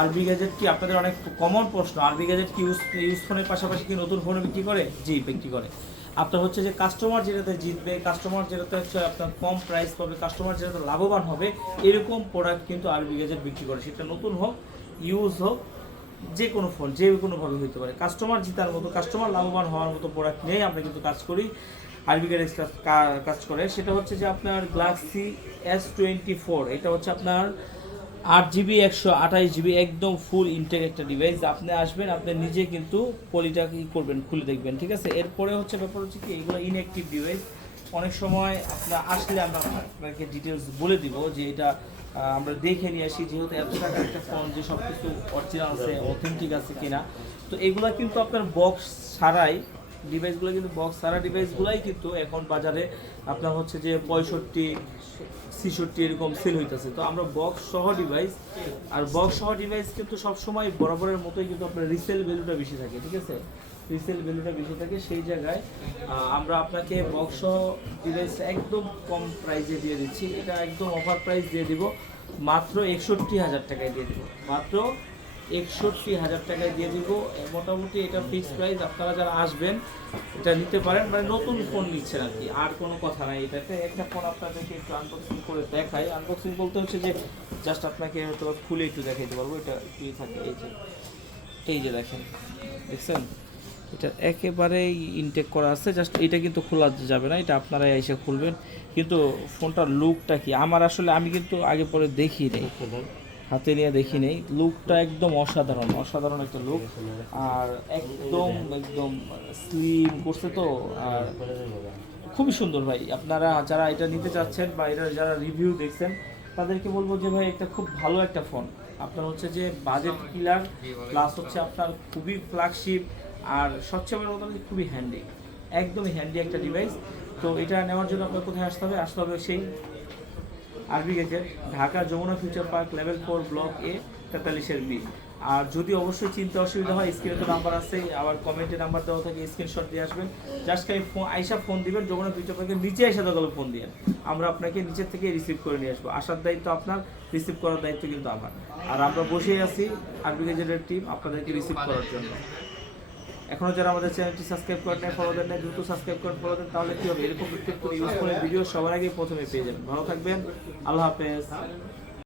আরবি গ্যাজেট কি আপনাদের অনেক কমন প্রশ্ন, আরবি গ্যাজেট কি ইউজ ফোনের পাশাপাশি কি নতুন ফোনে বিক্রি করে? জি, বিক্রি করে। আপনার হচ্ছে যে কাস্টমার যেটাতে জিতবে, কাস্টমার যেটাতে হচ্ছে আপনার কম প্রাইস পাবে, কাস্টমার যেটাতে লাভবান হবে, এরকম প্রোডাক্ট কিন্তু আরবি গ্যাজেট বিক্রি করে। সেটা নতুন হোক, ইউজ হোক, যে কোনো ফোন যে কোনোভাবে হতে পারে। কাস্টমার জিতার মতো, কাস্টমার লাভবান হওয়ার মতো প্রোডাক্ট নিয়েই আমরা কিন্তু কাজ করি। আরবি গ্যাজেট কাজ করে। সেটা হচ্ছে যে আপনার গ্যালাক্সি S24, এটা হচ্ছে আপনার 8 জিবি 128 জিবি একদম ফুল ইনটেক একটা ডিভাইস। আপনি আসবেন, আপনি নিজে কিন্তু পলিটা কি করবেন, খুলে দেখবেন, ঠিক আছে? এরপরে হচ্ছে ব্যাপার হচ্ছে কি, এগুলো ইনঅ্যাক্টিভ ডিভাইস। অনেক সময় আপনার আসলে আমরা আপনাকে ডিটেলস বলে দিব যে এটা আমরা দেখে নিয়ে আসি, যেহেতু এত টাকা একটা ফোন, যে সব কিছু অরিজিনাল আছে, অথেন্টিক আছে কিনা। তো এগুলো কিন্তু আপনার বক্স ছাড়াই ডিভাইসগুলো, কিন্তু বক্স ছাড়া ডিভাইসগুলাই কিন্তু এখন বাজারে আপনার হচ্ছে যে 65-66 এরকম সেল হইতেছে। তো আমরা বক্স সহ ডিভাইস, আর বক্স সহ ডিভাইস কিন্তু সবসময় বরাবরের মতোই কিন্তু আপনার রিসেল ভ্যালুটা বেশি থাকে, ঠিক আছে? রিসেল ভ্যালুটা বেশি থাকে। সেই জায়গায় আমরা আপনাকে বক্স সহ ডিভাইস একদম কম প্রাইসে দিয়ে দিচ্ছি। এটা একদম অফার প্রাইস দিয়ে দিব, মাত্র 61,000 টাকায় দিয়ে দিব, মাত্র 61,000 টাকায় দিয়ে দিব। মোটামুটি এটা ফিক্সড প্রাইস। আপনারা যারা আসবেন এটা নিতে পারেন, মানে নতুন ফোন নিচ্ছেন আর কি, আর কোনো কথা নাই। এটাতে একটা ফোন আপনাদেরকে একটু আনবক্সিং করে দেখাই। আনবক্সিং বলতে হচ্ছে যে জাস্ট আপনাকে হয়তো খুলে একটু দেখাইতে পারবো। এটা কি থাকে, এই যে দেখেন, দেখছেন? এটা একেবারেই ইনটেক করা আছে, জাস্ট এটা কিন্তু খোলা যাবে না, এটা আপনারাই এসে খুলবেন। কিন্তু ফোনটার লুকটা কি, আমার আসলে আমি কিন্তু আগে পরে দেখি নেই, হাতে নিয়ে দেখি নেই। লুকটা একদম অসাধারণ, অসাধারণ একটা লুক। আর একদম একদম স্লিম করছে তো, আর খুবই সুন্দর ভাই। আপনারা যারা এটা নিতে চাচ্ছেন বা এটা যারা রিভিউ দেখছেন, তাদেরকে বলবো যে ভাই একটা খুব ভালো একটা ফোন। আপনার হচ্ছে যে বাজেট কিলার, প্লাস হচ্ছে আপনার খুবই ফ্ল্যাগশিপ, আর সবচেয়ে বড় কথা হচ্ছে খুবই হ্যান্ডি, একদমই হ্যান্ডি একটা ডিভাইস। তো এটা নেওয়ার জন্য আপনার কোথায় আসতে হবে? আসতে হবে সেই RB gadget, Dhaka Jamuna future park, level 4, block A, 43-B। আর যদি অবশ্যই চিনতে অসুবিধা হয়, স্ক্রিনে তো নাম্বার আছে, আবার কমেন্টে নাম্বার দেওয়া থাকে, স্ক্রিনশট দিয়ে আসবেন। জাস্ট খালি ফোন আইসা ফোন দিবেন, যমুনা ফিউচার পার্কের নিচে এসে দোকানে ফোন দিয়ে আমরা আপনাকে নিচের থেকে রিসিভ করে নিয়ে আসবো। আসার দায়িত্ব আপনার, রিসিভ করার দায়িত্ব কিন্তু আমার। আর আমরা বসেই আছি আরবি গ্যাজেটের টিম আপনাদেরকে রিসিভ করার জন্য। এখনও যারা আমাদের চ্যানেলটি সাবস্ক্রাইব করেন নাই, ফলো দেন নাই, দ্রুত সাবস্ক্রাইব করেন, ফলো দেন, তাহলে কী হবে, এরকম প্রত্যেক ইউজফুল ভিডিও সবার আগে প্রথমে পেয়ে যাবেন। ভালো থাকবেন, আল্লাহ হাফেজ।